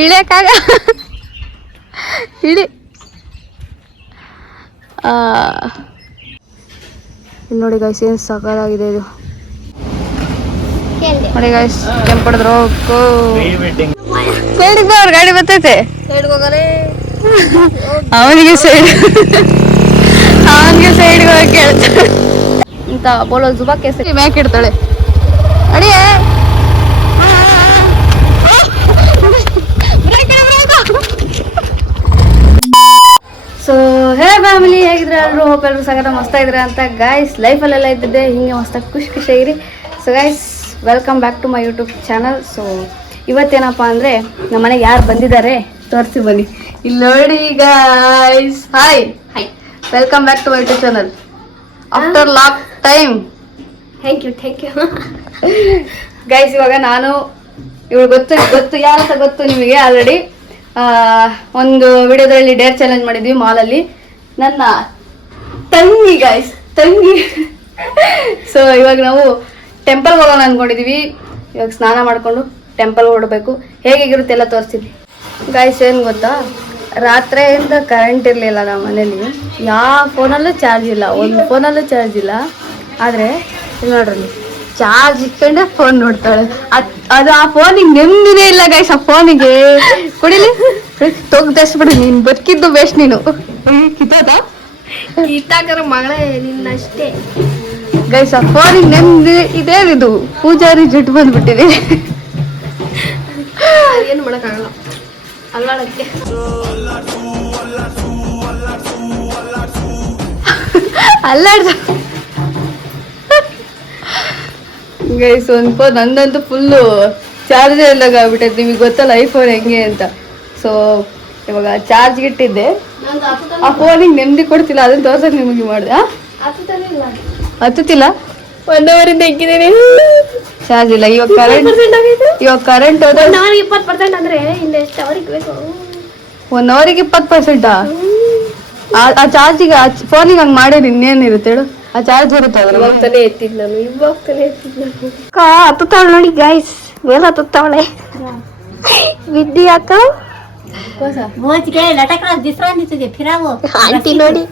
ಇಳಿಯಕ್ಕಾಗ ಇಳಿ. ನೋಡಿ ಗೈಸ್ ಏನು ಸಕಲಾಗಿದೆ ಇದು. ನೋಡಿ ಗೈಸ್ ಕೆಂಪಡಿದ್ರು ಸೈಡಿಗೆ ಅವ್ರ ಗಾಡಿ ಬರ್ತೈತೆ. ಅವನಿಗೆ ಸೈಡ್ಗೆ ಹೋಗಿ ಕೇಳ್ತಾಳೆ ಅಂತ ಬೋಲೋ ಜುಬಾ ಕೇಸರಿ ಮ್ಯಾಕ್ ಇಡ್ತಾಳೆ. ಅಡಿಯೇ ಸೊ ಹೇ ಫ್ಯಾಮಿಲಿ, ಹೇಗಿದ್ರೆ ಎಲ್ಲರೂ ಹೋಪ್ ಎಲ್ಲರೂ ಸಗಟ ಮಸ್ತಾಗಿದ್ರೆ ಅಂತ ಗಾಯ್ಸ್. ಲೈಫಲ್ಲೆಲ್ಲ ಇದ್ದಿದ್ದೆ ಹಿಂಗೆ ಮಸ್ತಾಗಿ ಖುಷಿಯಾಗಿರಿ. So guys, welcome back to my YouTube channel. So ಇವತ್ತೇನಪ್ಪ ಅಂದರೆ ನಮ್ಮ ಮನೆಗೆ ಯಾರು ಬಂದಿದ್ದಾರೆ ತೋರಿಸಿ ಬನ್ನಿ. ಇಲ್ಲಿ ನೋಡಿ guys. Hi hi, welcome back to my YouTube channel after long time. Thank you guys. ಇವಾಗ ನಾನು ಇವಳು ಗೊತ್ತು ಯಾರಂತ ಗೊತ್ತು ನಿಮಗೆ ಆಲ್ರೆಡಿ. ಒಂದು ವಿಡಿಯೋದಲ್ಲಿ ಡೇರ್ ಚಾಲೆಂಜ್ ಮಾಡಿದ್ವಿ ಮಾಲಲ್ಲಿ. ನನ್ನ ತಂಗಿ ಗಾಯ್ಸ್, ತಂಗಿ. ಸೊ ಇವಾಗ ನಾವು ಟೆಂಪಲ್ಗೆ ಹೋಗೋಣ ಅಂದ್ಕೊಂಡಿದ್ದೀವಿ. ಇವಾಗ ಸ್ನಾನ ಮಾಡಿಕೊಂಡು ಟೆಂಪಲ್ಗೆ ಹೊರಡಬೇಕು. ಹೇಗಿರುತ್ತೆ ಎಲ್ಲ ತೋರಿಸ್ತೀವಿ ಗಾಯ್ಸ್. ಏನು ಗೊತ್ತಾ, ರಾತ್ರಿಯಿಂದ ಕರೆಂಟ್ ಇರಲಿಲ್ಲ ನಮ್ಮ ಮನೇಲಿ. ಯಾವ ಫೋನಲ್ಲೂ ಚಾರ್ಜ್ ಇಲ್ಲ, ಒಂದು ಫೋನಲ್ಲೂ ಚಾರ್ಜ್ ಇಲ್ಲ. ಆದರೆ ಇಲ್ಲಿ ನೋಡ್ರಿ, ಚಾರ್ಜ್ ಇಟ್ಕೊಂಡೆ ಫೋನ್ ನೋಡ್ತಾಳೆ. ಅದು ಆ ಫೋನಿಗೆ ನೆಮ್ಮದಿನೇ ಇಲ್ಲ ಗೈಸ್. ಆ ಫೋನಿಗೆ ಕುಡಿಲಿ ತೊಗ್ದಷ್ಟ್ಬಿಡು, ನೀನು ಬದುಕಿದ್ದು ಬೇಸ್. ನೀನು ಕಿತ್ತಾಕರ ಮಗಳೇ ನಿನ್ನಷ್ಟೇ ಗೈಸ್. ಆ ಫೋನಿಗೆ ನೆಮ್ಮದಿ ಇದೇನಿದು ಪೂಜಾರಿ ಜುಟ್ಟು ಬಂದ್ಬಿಟ್ಟಿದೆ. ಏನು ಮಾಡೋಕ್ಕಾಗಲ್ಲ, ಅಲ್ಲಾಡಕ್ಕೆ ಅಲ್ಲಾಡ್ಸ ಗೈಸ್. ಒಂದು ಫೋನ್ ನಂದಂತೂ ಫುಲ್ಲು ಚಾರ್ಜೇ ಇಲ್ದಾಗ ಆಗ್ಬಿಟ್ಟೈತೆ. ನಿಮಗೆ ಗೊತ್ತಲ್ಲ ಐಫೋನ್ ಹೆಂಗೆ ಅಂತ. ಸೊ ಇವಾಗ ಚಾರ್ಜ್ ಇಟ್ಟಿದ್ದೆ, ಆ ಫೋನಿಗೆ ನೆಮ್ಮದಿ ಕೊಡ್ತಿಲ್ಲ. ಅದನ್ನ ತೋರ್ಸಕ್ಕೆ ನಿಮಗೆ ಮಾಡಿದೆ. ಹತ್ತುತ್ತಿಲ್ಲ, 1 ಅವರಿಂದ ಹೆಂಗಿದ್ದೀನಿ, ಚಾರ್ಜ್ ಇಲ್ಲ. ಇವಾಗ ಕರೆಂಟ್ ಹೋದ್ರೆ 20% ಅಂದ್ರೆ ಇನ್ನು ಎಷ್ಟು ಅವರಿಗೆ ಬೇಕು? 1 ಅವರಿಗೆ 20%. ಆ ಚಾರ್ಜಿಗೆ ಆ ಫೋನಿಗೆ ಹಂಗೆ ಮಾಡೇನಿ. ಇನ್ನೇನಿರುತ್ತೆ ಹೇಳು, ಆ ಚಾರ್ಜ್ ಇರುತ್ತೆ. ಇವಾಗ ತಾನೇ ಎತ್ತಿದ್ ನಾನು. ಹತ್ತುತ್ತಾವಳೆ ನೋಡಿ ಗೈಸ್, ಮೇಲೆ ಹತ್ತುತ್ತಾವಳೆ. ವಿದ್ಯೆ ಅಕ್ಕ ಆಂಟಿ ನೋಡಿ,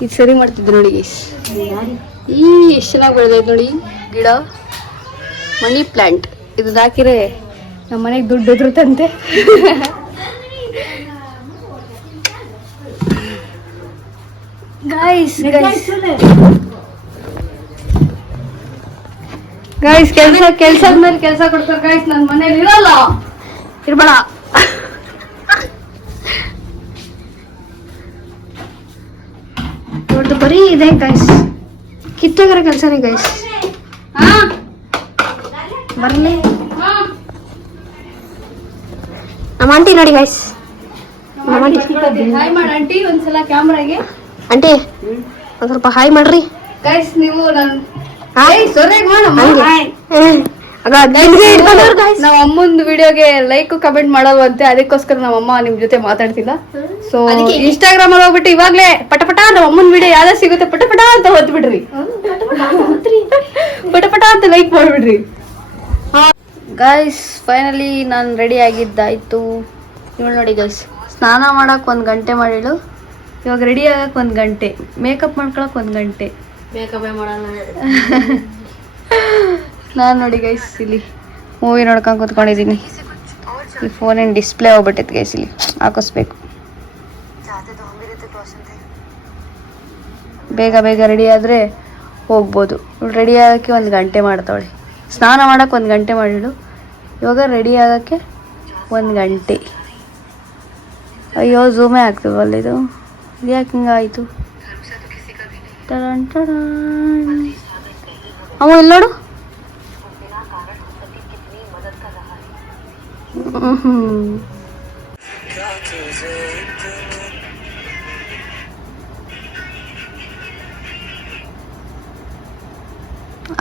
ಇದು ಸರಿ ಮಾಡ್ತಿದ್ರು ನೋಡಿ ಗೈಸ್. ಎಷ್ಟು ಚೆನ್ನಾಗಿ ಬೆಳೆದೈತೆ ನೋಡಿ ಗಿಡ. ಮನಿ ಪ್ಲಾಂಟ್ ಇದು ಹಾಕಿರೆ ನಮ್ಮ ಮನೆಗೆ ದುಡ್ಡು ಉದುರುತ್ತಂತೆ. ಗೈಸ್ ಕೆಲ್ಸದ ಮೇಲೆ ಕೆಲಸ ಕೊಡ್ತಾರೆ ಗೈಸ್. ನನ್ನ ಮನೇಲಿ ಇರಲ್ಲ, ಇರ್ಬೇಡ. ನೋಡ್ದು ಬರೀ ಇದೆ ಗೈಸ್, ಕಿತ್ತೋಗಿರೋ ಕೆಲಸನೇ ಗೈಸ್. ಬರ್ಲಿ ನಮ್ಮ ಆಂಟಿ ನೋಡಿ ಗೈಸ್. ಹಾಯ್ ಮಾಡಿ ಆಂಟಿ ಒಂದ್ಸಲ ಕ್ಯಾಮ್ರಾಗೆ. ಆಂಟಿ ಒಂದ್ ಸ್ವಲ್ಪ ಹಾಯ್ ಮಾಡ್ರಿ ಗೈಸ್. ನೀವು ನಮ್ಮ ಅಮ್ಮಂದು ವಿಡಿಯೋಗೆ ಲೈಕ್ ಕಮೆಂಟ್ ಮಾಡೋವಂತೆ, ಅದಕ್ಕೋಸ್ಕರ ನಮ್ಮ ಅಮ್ಮ ನಿಮ್ ಜೊತೆ ಮಾತಾಡ್ತಿಲ್ಲ. ಸೊ ಇನ್ಸ್ಟಾಗ್ರಾಮ್ ಅಲ್ಲಿ ಹೋಗ್ಬಿಟ್ಟು ಇವಾಗ್ಲೇ ಪಟಪಟ ನಮ್ಮ ಅಮ್ಮನ ವಿಡಿಯೋ ಯಾವ್ದು ಸಿಗುತ್ತೆ ಪಟಪಟ ಅಂತ ಹೊತ್ಬಿಡ್ರಿ, ಪಟಪಟ ಅಂತ ಲೈಕ್ ಮಾಡ್ಬಿಡ್ರಿ ಗೈಸ್. ಫೈನಲಿ ನಾನು ರೆಡಿ ಆಗಿದ್ದಾಯ್ತು. ಇವಳು ನೋಡಿ ಗೈಸ್, ಸ್ನಾನ ಮಾಡಕ್ 1 ಗಂಟೆ ಮಾಡಿಳು. ಇವಾಗ ರೆಡಿ ಆಗಕ್ಕೆ 1 ಗಂಟೆ, ಮೇಕಪ್ ಮಾಡ್ಕೊಳಕ್ 1 ಗಂಟೆ. ಮೇಕಪ್ಪೇ ಮಾಡಲ್ಲ ನಾನು ನೋಡಿ ಗೈಸ್ ಇಲ್ಲಿ ಮೂವಿ ನೋಡ್ಕೊಂಡು ಕೂತ್ಕೊಂಡಿದ್ದೀನಿ. ಈ ಫೋನಿನ ಡಿಸ್ಪ್ಲೇ ಹೋಗ್ಬಿಟ್ಟೈತೆ ಗೈಸ್, ಇಲ್ಲಿ ಹಾಕಿಸ್ಬೇಕು. ಬೇಗ ಬೇಗ ರೆಡಿ ಆದರೆ ಹೋಗ್ಬೋದು. ರೆಡಿ ಆಗೋಕ್ಕೆ 1 ಗಂಟೆ ಮಾಡ್ತಾವಳೆ. ಸ್ನಾನ ಮಾಡೋಕ್ಕೆ 1 ಗಂಟೆ ಮಾಡಿಳು. ಇವಾಗ ರೆಡಿ ಆಗೋಕ್ಕೆ 1 ಗಂಟೆ. ಅಯ್ಯೋ ಝೂಮೇ ಆಗ್ತೀವಲ್ಲ ಇದು ಯಾಕೆ ಹಿಂಗಾಯಿತು? ಅಮ್ಮ ಇಲ್ಲಿ ನೋಡು.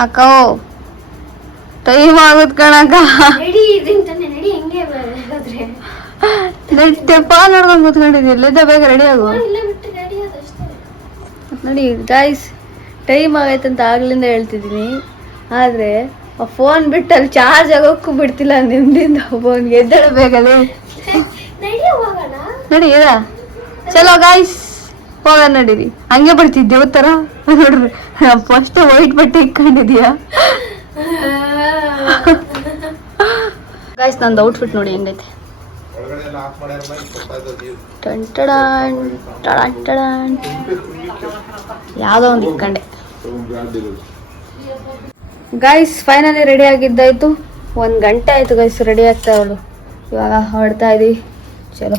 ಅಕ್ಕ ಟೈಮ್ ಆಗುತ್ತೆ ಕಣಕ್ಕ. ಪಾಲ್ ನೋಡ್ಕೊಂಡು ಕೂತ್ಕೊಂಡಿದ್ದೀನಿ ಲೆಜ್ಜ ಬೇಗ ರೆಡಿ ಆಗು ನೋಡಿ ಗಾಯ್ಸ್ ಟೈಮ್ ಆಗೈತಂತ ಆಗ್ಲಿಂದ ಹೇಳ್ತಿದ್ದೀನಿ ಆದರೆ ಆ ಫೋನ್ ಬಿಟ್ಟು ಅಲ್ಲಿ ಚಾರ್ಜ್ ಆಗೋಕ್ಕೂ ಬಿಡ್ತಿಲ್ಲ ನಿಮ್ದಿಂದ ಫೋನ್ಗೆ ಎದ್ದೇಳಬೇಕಲ್ಲ ನಡಿ ಚಲೋ ಗಾಯ್ಸ್ ಹೋಗ ನಡೀರಿ ಹಂಗೆ ಬಿಡ್ತಿದ್ದೆ ಉತ್ತರ ನೋಡ್ರಿ ಫಸ್ಟ್ ವೈಟ್ ಬಟ್ಟೆ ಇಟ್ಕೊಂಡಿದ್ಯಾ ಗಾಯ್ಸ್ ನಂದು ಔಟ್ಫಿಟ್ ನೋಡಿ ಹೆಂಗೈತೆ ಯಾವುದೋ ಒಂದು ಇಟ್ಕೊಂಡೆ ಗಾಯ್ಸ್ ಫೈನಲಿ ರೆಡಿ ಆಗಿದ್ದಾಯ್ತು 1 ಗಂಟೆ ಆಯ್ತು ಗೈಸ್ ರೆಡಿ ಆಗ್ತಾ ಅವಳು ಇವಾಗ ಹೊರಡ್ತಾ ಇದೀವಿ ಚಲೋ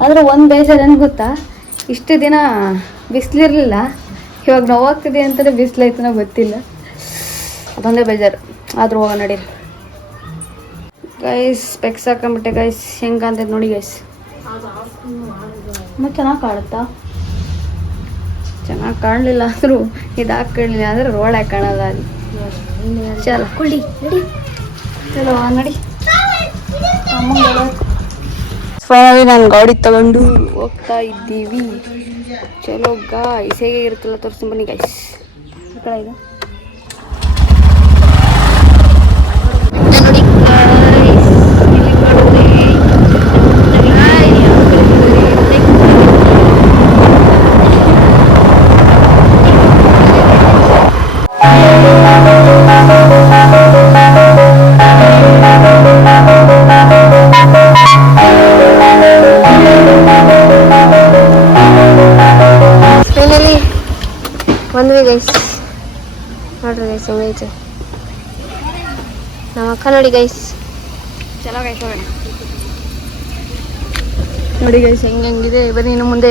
ಆದ್ರೆ ಒಂದು ಬೇಜಾರು ಏನು ಗೊತ್ತಾ ಇಷ್ಟು ದಿನ ಬಿಸಿಲಿರಲಿಲ್ಲ ಇವಾಗ ನಾವು ಹೋಗ್ತಿದ್ದೀವಿ ಅಂತಲೇ ಬಿಸಿಲೈತನೋ ಗೊತ್ತಿಲ್ಲ ಅದೊಂದೇ ಬೇಜಾರು ಆದ್ರೂ ಹೋಗ ನಡೀರಿ ಗೈಸ್ ಸ್ಪೆಕ್ಸ್ ಹಾಕೊಂಬಿಟ್ಟೆ ಗೈಸ್ ಹೆಂಗಂತ ನೋಡಿ ಗೈಸ್ ಮತ್ತೆ ಚೆನ್ನಾಗಿ ಕಾಣುತ್ತಾ ಚೆನ್ನಾಗಿ ಕಾಣಲಿಲ್ಲ ಅಂದರೂ ಇದು ಹಾಕೊಳ್ಳಿಲ್ಲ ಅಂದರೆ ರೋಡಾಗಿ ಕಾಣಲ್ಲ ಅಲ್ಲಿ ಚಲೋ ಕುಳ್ಳಿ ನಡಿ ಚಲೋ ನಡಿ ಫೈನಲಿ ನಾನು ಗಾಡಿ ತಗೊಂಡು ಹೋಗ್ತಾ ಇದ್ದೀವಿ ಚಲೋ ಗಾಯ್ಸ್ ಹೇಗೆ ಇರುತ್ತಲ್ಲ ತೋರಿಸ್ತೀನಿ ಬನ್ನಿ ಗೈಸ್ ಈ ಕಡೆ ಇದೆ ಬಂದ್ವಿ ಗೈಸ್ ನೋಡ್ರಿ ಗೈಸ್ ಹೆಂಗೈತೆ ನಮ್ಮ ಅಕ್ಕ ನೋಡಿ ಗೈಸ್ ಚಲೋ ಗೈಸ್ ನೋಡಿ ಗೈಸ್ ಹೆಂಗಿದೆ ಬರೀ ಇನ್ನು ಮುಂದೆ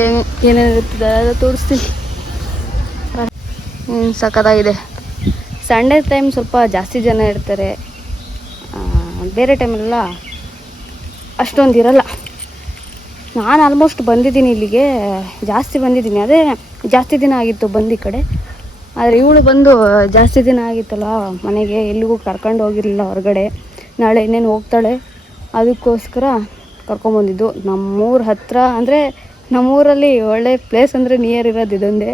ಏನೇನಿರುತ್ತದೆ ಅದು ತೋರಿಸ್ತೀನಿ ಸಖತ್ತಾಗಿದೆ ಸಂಡೇ ಟೈಮ್ ಸ್ವಲ್ಪ ಜಾಸ್ತಿ ಜನ ಇರ್ತಾರೆ ಬೇರೆ ಟೈಮೆಲ್ಲ ಅಷ್ಟೊಂದು ಇರಲ್ಲ ನಾನು ಆಲ್ಮೋಸ್ಟ್ ಬಂದಿದ್ದೀನಿ ಇಲ್ಲಿಗೆ ಜಾಸ್ತಿ ಬಂದಿದ್ದೀನಿ ಅದೇ ಜಾಸ್ತಿ ದಿನ ಆಗಿತ್ತು ಬಂದು ಈ ಕಡೆ ಆದರೆ ಇವಳು ಬಂದು ಜಾಸ್ತಿ ದಿನ ಆಗಿತ್ತಲ್ಲ ಮನೆಗೆ ಎಲ್ಲಿಗೂ ಕರ್ಕೊಂಡು ಹೋಗಿರಲಿಲ್ಲ ಹೊರಗಡೆ ನಾಳೆ ಇನ್ನೇನು ಹೋಗ್ತಾಳೆ ಅದಕ್ಕೋಸ್ಕರ ಕರ್ಕೊಂಬಂದಿದ್ದು ನಮ್ಮೂರ ಹತ್ರ ಅಂದರೆ ನಮ್ಮೂರಲ್ಲಿ ಒಳ್ಳೆ ಪ್ಲೇಸ್ ಅಂದರೆ ನಿಯರ್ ಇರೋದು ಇದೊಂದೇ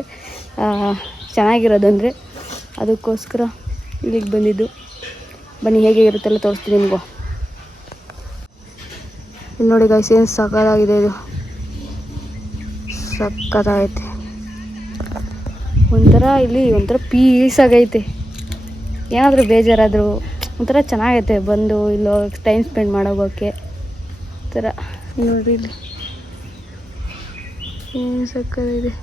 ಚೆನ್ನಾಗಿರೋದು ಅಂದರೆ ಅದಕ್ಕೋಸ್ಕರ ಇಲ್ಲಿಗೆ ಬಂದಿದ್ದು ಬನ್ನಿ ಹೇಗೆ ಇರುತ್ತೆಲ್ಲ ತೋರಿಸ್ತೀನಿ ನಿಮಗೂ ಇಲ್ಲಿ ನೋಡಿ ಗೈಸ್ ಏನು ಸಕ್ಕತ್ತಾಗಿದೆ ಇದು ಸಕ್ಕತ್ತಾಗೈತೆ ಒಂಥರ ಪೀಸ್ ಆಗೈತೆ ಏನಾದರೂ ಬೇಜಾರಾದರೂ ಒಂಥರ ಚೆನ್ನಾಗೈತೆ ಬಂದು ಇಲ್ಲಿ ಟೈಮ್ ಸ್ಪೆಂಡ್ ಮಾಡೋಗೋಕ್ಕೆ ಥರ ನೋಡ್ರಿ ಇಲ್ಲಿ ಏನು ಸಕ್ಕತ್ತಾಗಿದೆ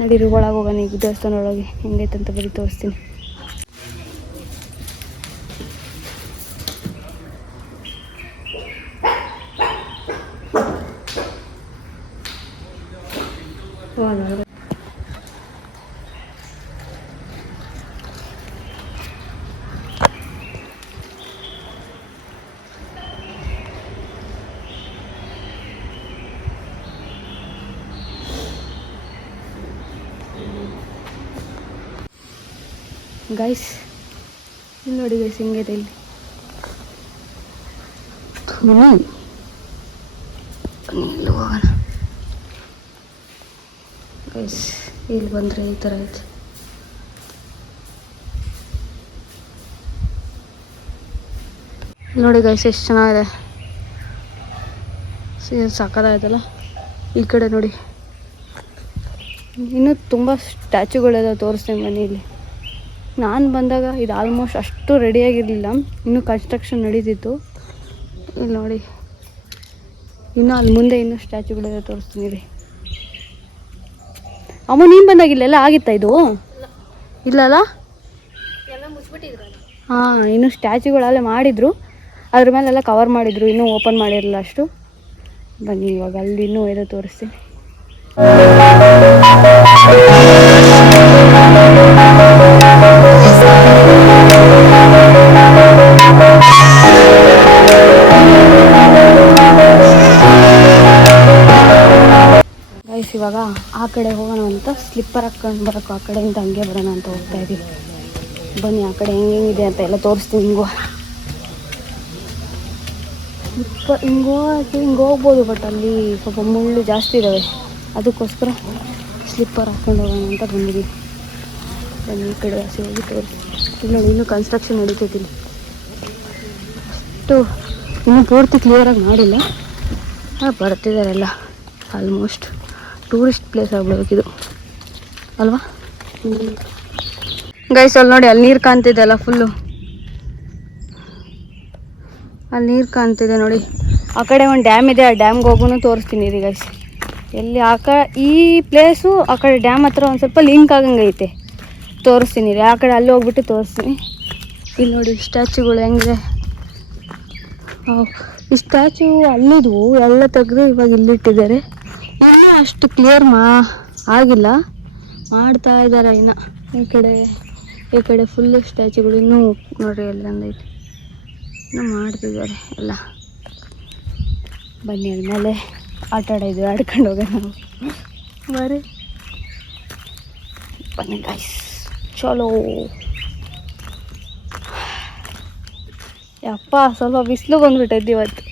ನಡೀರಿ ಒಳಗೆ ಹೋಗೋಣ ಈಗ ದೇವಸ್ಥಾನ ಒಳಗೆ ಹೆಂಗೈತೆ ಅಂತ ಬರೀ ತೋರಿಸ್ತೀನಿ ಗೈಸ್ ಇಲ್ಲಿ ನೋಡಿ ಗೈಸ್ ಹೆಂಗಿದೆ ಇಲ್ಲಿ ಇಲ್ಲಿ ಹೋಗೋಣ ಗೈಸ್ ಇಲ್ಲಿ ಬಂದರೆ ಈ ಥರ ಐತೆ ನೋಡಿ ಗೈಸ್ ಎಷ್ಟು ಚೆನ್ನಾಗಿದೆ ಸಾಕಾಗೈತಲ್ಲ ಈ ಕಡೆ ನೋಡಿ ಇನ್ನೂ ತುಂಬ ಸ್ಟ್ಯಾಚುಗಳೆಲ್ಲ ತೋರಿಸ್ತೇನೆ ಬನ್ನಿ ಇಲ್ಲಿ ನಾನು ಬಂದಾಗ ಇದು ಆಲ್ಮೋಸ್ಟ್ ಅಷ್ಟು ರೆಡಿಯಾಗಿರಲಿಲ್ಲ ಇನ್ನೂ ಕನ್ಸ್ಟ್ರಕ್ಷನ್ ನಡೀತಿತ್ತು ಇಲ್ಲಿ ನೋಡಿ ಇನ್ನೂ ಅಲ್ಲಿ ಮುಂದೆ ಇನ್ನೂ ಸ್ಟ್ಯಾಚುಗಳೆಲ್ಲ ತೋರಿಸ್ತೀನಿ ರೀ ಅಮ್ಮ ನೀನು ಬಂದಾಗ ಇಲ್ಲೆಲ್ಲ ಆಗಿತ್ತಾ ಇದು ಇಲ್ಲಲ್ಲ ಹಾಂ ಇನ್ನೂ ಸ್ಟ್ಯಾಚುಗಳೆಲ್ಲ ಮಾಡಿದರು ಅದ್ರ ಮೇಲೆಲ್ಲ ಕವರ್ ಮಾಡಿದರು ಇನ್ನೂ ಓಪನ್ ಮಾಡಿರಲಿಲ್ಲ ಅಷ್ಟು ಬನ್ನಿ ಇವಾಗ ಅಲ್ಲಿ ಇನ್ನೂ ಏನೋ ತೋರಿಸ್ತೀನಿ ಗೈಸ್ ಇವಾಗ ಆ ಕಡೆ ಹೋಗೋಣ ಅಂತ ಸ್ಲಿಪ್ಪರ್ ಹಾಕ್ಕೊಂಡು ಬರೋಕ್ಕೂ ಆ ಕಡೆಯಿಂದ ಹಂಗೆ ಬರೋಣ ಅಂತ ಹೋಗ್ತಾ ಇದ್ದೀವಿ ಬನ್ನಿ ಆ ಕಡೆ ಹೆಂಗಿದೆ ಅಂತ ಎಲ್ಲ ತೋರಿಸ್ತೀನಿ ನಿಮಗೂ ಹಿಂಗೆ ಹೋಗ್ಬೋದು, ಬಟ್ ಅಲ್ಲಿ ಸ್ವಲ್ಪ ಮುಳ್ಳು ಜಾಸ್ತಿ ಇದ್ದಾವೆ. ಅದಕ್ಕೋಸ್ಕರ ಸ್ಲಿಪ್ಪರ್ ಹಾಕ್ಕೊಂಡು ಹೋಗೋಣ ಅಂತ ಬಂದಿದ್ದೀವಿ. ಬನ್ನಿ ಈ ಕಡೆ ಆಸೆ ಹೋಗಿ ತೋರಿಸಿ. ಇಲ್ಲ ಇನ್ನೂ ಕನ್ಸ್ಟ್ರಕ್ಷನ್ ನಡೀತೈತಿ ಇಲ್ಲಿ. ಅಷ್ಟು ಇನ್ನೂ ಪೂರ್ತಿ ಕ್ಲಿಯರಾಗಿ ಮಾಡಿಲ್ಲ. ಬರ್ತಿದ್ದಾರೆಲ್ಲ. ಆಲ್ಮೋಸ್ಟ್ ಟೂರಿಸ್ಟ್ ಪ್ಲೇಸ್ ಆಗ್ಬಿಡ್ಬೇಕಿದು ಅಲ್ವಾ ಗೈಸ್? ಅಲ್ಲಿ ನೋಡಿ, ಅಲ್ಲಿ ನೀರು ಕಾಣ್ತಿದೆ ಅಲ್ಲ ಫುಲ್ಲು. ಅಲ್ಲಿ ನೀರು ಕಾಣ್ತಿದೆ ನೋಡಿ. ಆ ಕಡೆ ಒಂದು ಡ್ಯಾಮ್ ಇದೆ, ಆ ಡ್ಯಾಮ್ಗೆ ಹೋಗೋನು ತೋರಿಸ್ತೀನಿ ರೀ ಗೈಸ್. ಎಲ್ಲಿ ಈ ಪ್ಲೇಸು ಆ ಕಡೆ ಡ್ಯಾಮ್ ಹತ್ರ ಒಂದು ಸ್ವಲ್ಪ ಲಿಂಕ್ ಆಗಂಗೈತೆ, ತೋರಿಸ್ತೀನಿ ರೀ. ಆ ಕಡೆ ಅಲ್ಲಿ ಹೋಗ್ಬಿಟ್ಟು ತೋರಿಸ್ತೀನಿ. ಇಲ್ಲಿ ನೋಡಿ ಸ್ಟ್ಯಾಚ್ಯೂಗಳು ಹೆಂಗಿದೆ. ಈ ಸ್ಟ್ಯಾಚ್ಯೂ ಅಲ್ಲಿದು ಎಲ್ಲ ತೆಗೆದು ಇವಾಗ ಇಲ್ಲಿಟ್ಟಿದ್ದಾರೆ. ಇನ್ನೂ ಅಷ್ಟು ಕ್ಲಿಯರ್ ಆಗಿಲ್ಲ, ಮಾಡ್ತಾ ಇದ್ದಾರೆ ಇನ್ನು. ಈ ಕಡೆ ಫುಲ್ಲು ಸ್ಟ್ಯಾಚ್ಯೂಗಳು ಇನ್ನೂ ನೋಡ್ರಿ ಎಲ್ಲಂದೈತೆ, ಇನ್ನೂ ಮಾಡ್ತಿದ್ದಾರೆ ಎಲ್ಲ. ಬನ್ನಿ ಆದಮೇಲೆ ಆಟ ಆಡೋದು, ಆಡ್ಕೊಂಡು ಹೋಗೋಣ ನಾವು. ಬರೀ ಬನ್ನಿ ಗಾಯ್ಸ್, ಚಲೋ. ಯಪ್ಪ ಸ್ವಲ್ಪ ಬಿಸಿಲು ಬಂದ್ಬಿಟ್ಟೈತಿ ಇವತ್ತು.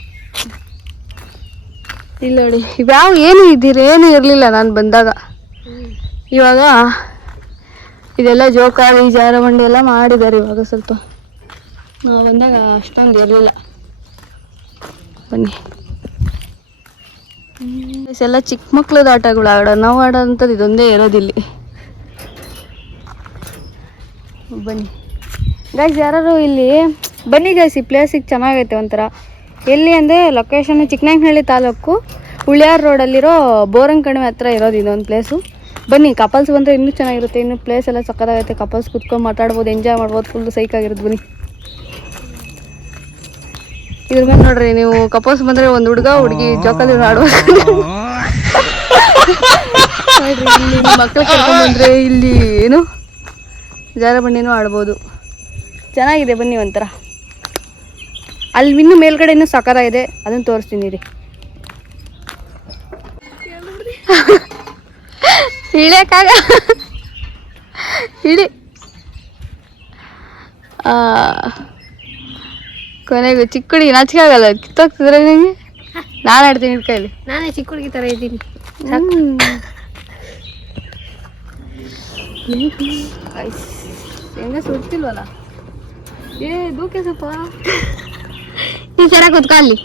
ಇಲ್ಲಿ ನೋಡಿ, ಇವ್ಯಾವ ಏನು ಇರಲಿಲ್ಲ ನಾನು ಬಂದಾಗ. ಇವಾಗ ಇದೆಲ್ಲ ಜೋಕಾಲಿ ಜಾರಬಂಡಿ ಎಲ್ಲ ಮಾಡಿದ್ದಾರೆ ಇವಾಗ. ಸ್ವಲ್ಪ ನಾವು ಬಂದಾಗ ಅಷ್ಟೊಂದು ಇರಲಿಲ್ಲ. ಬನ್ನಿ, ಎಲ್ಲ ಚಿಕ್ಕ ಮಕ್ಳದ ಆಟಗಳು ನಾವು ಆಡೋಂಥದ್ದು ಇದೊಂದೇ ಇರೋದಿಲ್ಲಿ. ಬನ್ನಿ ಗೈಸ್, ಯಾರು ಇಲ್ಲಿ ಬನ್ನಿ ಗೈಸ್. ಈ ಪ್ಲೇಸಿಗೆ ಚೆನ್ನಾಗೈತೆ ಒಂಥರ. ಎಲ್ಲಿ ಅಂದರೆ ಲೊಕೇಶನ್ ಚಿಕ್ಕನಾಯಕನಹಳ್ಳಿ ತಾಲೂಕು ಉಳ್ಯಾರ್ ರೋಡಲ್ಲಿರೋ ಬೋರಂಗ್ ಕಣಿವೆ ಹತ್ರ ಇರೋದು ಇದೊಂದು ಪ್ಲೇಸು. ಬನ್ನಿ, ಕಪಲ್ಸ್ ಬಂದರೆ ಇನ್ನೂ ಚೆನ್ನಾಗಿರುತ್ತೆ. ಇನ್ನೂ ಪ್ಲೇಸ್ ಎಲ್ಲ ಸಕ್ಕತ್ತಾಗೈತೆ. ಕಪಲ್ಸ್ ಕುತ್ಕೊಂಡು ಮಾತಾಡ್ಬೋದು, ಎಂಜಾಯ್ ಮಾಡ್ಬೋದು. ಫುಲ್ ಸೈಕಾಗಿರುತ್ತೆ. ಬನ್ನಿ, ಇದ್ರ ಮೇಲೆ ನೋಡ್ರಿ, ನೀವು ಕಪಲ್ಸ್ ಬಂದರೆ ಒಂದು ಹುಡುಗಿ ಜೋಕಾಲಿ ಆಡ್ಬೋದು. ನೋಡ್ರಿ, ಇಲ್ಲಿ ಮಕ್ಳು ಕರ್ಕೊಂಡ್ಬಂದರೆ ಇಲ್ಲಿ ಏನು ಜಾರಬಂಡಿನೂ ಆಡ್ಬೋದು. ಚೆನ್ನಾಗಿದೆ. ಬನ್ನಿ ಒಂಥರ. ಅಲ್ಲಿ ಇನ್ನೂ ಮೇಲ್ಗಡೆ ಇನ್ನೂ ಸಕ್ಕತ್ತಾಗಿದೆ, ಅದನ್ನು ತೋರಿಸ್ತೀನಿ ರೀ. ಇಳಿಯಕ್ಕಾಗ ಇಳಿ. ಕೊನೆಗೂ ಚಿಕ್ಕ ಹುಡುಗಿ ನಾಚಿಕೆ ಆಗಲ್ಲ, ಕಿತ್ತೋಗ್ತಿದ್ರೆ ನನಗೆ. ನಾನು ಆಡ್ತೀನಿ ಇದ್ ಕೈಲಿ. ನಾನೇ ಚಿಕ್ಕ ಹುಡುಗಿ ಥರ ಇದ್ದೀನಿ. ಹೆಂಗ ಸುಡ್ತಿಲ್ವಲ್ಲ? ದೂಕೆ ಸ್ವಲ್ಪ. ನೀ ಸರ ಕೂತ್ಕೊ ಅಲ್ಲಿ.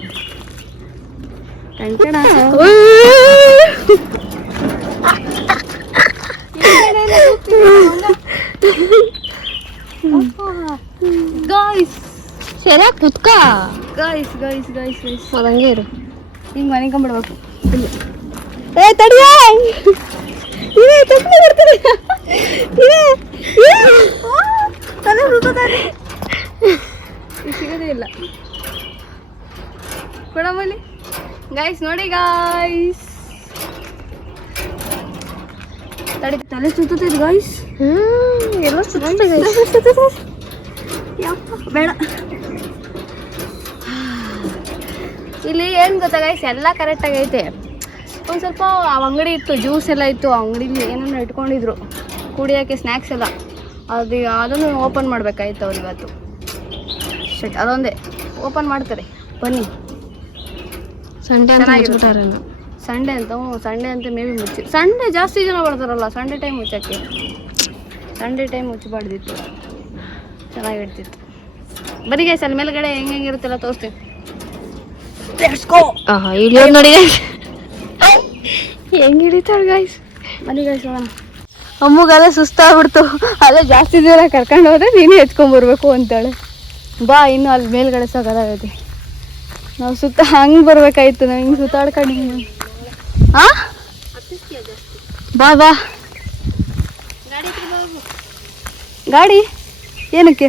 ಸರ ಕೂತ್ಕೊ ಗೈಸ್. ಹಂಗೆ ಇರು. ಹಿಂಗೆ ಮನೆಕೊಂಡ್ಬಿಡ್ಬೇಕು. ತಡಿಯೇ, ಸಿಗೋದೇ ಇಲ್ಲ ಕೊಡಮಲ್ಲಿ. ಗೈಸ್ ನೋಡಿ ಗೈಸ್, ತಲೆ ಸುತ್ತೈತೆ ಗೈಸ್. ಎಲ್ಲ ಬೇಡ. ಇಲ್ಲಿ ಏನು ಗೊತ್ತಾ ಗೈಸ್, ಎಲ್ಲ ಕರೆಕ್ಟಾಗಿ ಐತೆ. ಒಂದು ಸ್ವಲ್ಪ ಆ ಅಂಗಡಿ ಇತ್ತು, ಜ್ಯೂಸ್ ಎಲ್ಲ ಇತ್ತು. ಆ ಅಂಗಡಿಲಿ ಏನನ್ನ ಇಟ್ಕೊಂಡಿದ್ರು ಕುಡಿಯೋಕ್ಕೆ, ಸ್ನ್ಯಾಕ್ಸ್ ಎಲ್ಲ. ಅದನ್ನು ಓಪನ್ ಮಾಡ್ಬೇಕಾಯ್ತು ಅವ್ರು ಇವತ್ತು. ಅದೊಂದೇ ಓಪನ್ ಮಾಡ್ತಾರೆ. ಬನ್ನಿ, ಸಂಡೆ ಸಂಡೇ ಅಂತ ಮೇ ಬಿ ಮುಚ್ಚಿ. ಸಂಡೇ ಜಾಸ್ತಿ ಜನ ಬರ್ತಾರಲ್ಲ, ಸಂಡೇ ಟೈಮ್ ಮುಚ್ಚೋಕ್ಕೆ. ಸಂಡೇ ಟೈಮ್ ಮುಚ್ಚಬಾರ್ದಿತ್ತು, ಚೆನ್ನಾಗಿರ್ತಿತ್ತು. ಬರೀ ಗೈಸ್, ಅಲ್ಲಿ ಮೇಲ್ಗಡೆ ಹೆಂಗಿರುತ್ತೆಲ್ಲ ತೋರಿಸ್ತೀನಿ. ಇಳಿಯೋದು ನೋಡಿ ಗೈಸ್, ಹೆಂಗೆ ಹಿಡಿತಾಳೆ ಗೈಸ್. ಬನ್ನಿ ಗೈಸ್ ಹೋಗೋಣ. ಅಮ್ಮಗಲ್ಲೇ ಸುಸ್ತಾಗ್ಬಿಡ್ತು. ಅಲ್ಲೇ ಜಾಸ್ತಿ ದೂರ ಕರ್ಕೊಂಡು ಹೋದ್ರೆ ನೀನೇ ಎತ್ಕೊಂಡ್ಬರ್ಬೇಕು ಅಂತಾಳೆ. ಬಾ, ಇನ್ನು ಅಲ್ಲಿ ಮೇಲ್ಗಡೆ ಸಾಕಾಗೈತೆ. ನಾವು ಹಂಗೆ ಬರ್ಬೇಕಾಯ್ತು. ನಾವು ಹಿಂಗೆ ಸುತ್ತಾಡ್ಕೊಂಡು ಹಿಂಗೆ. ಬಾ ಗಾಡಿ ಏನಕ್ಕೆ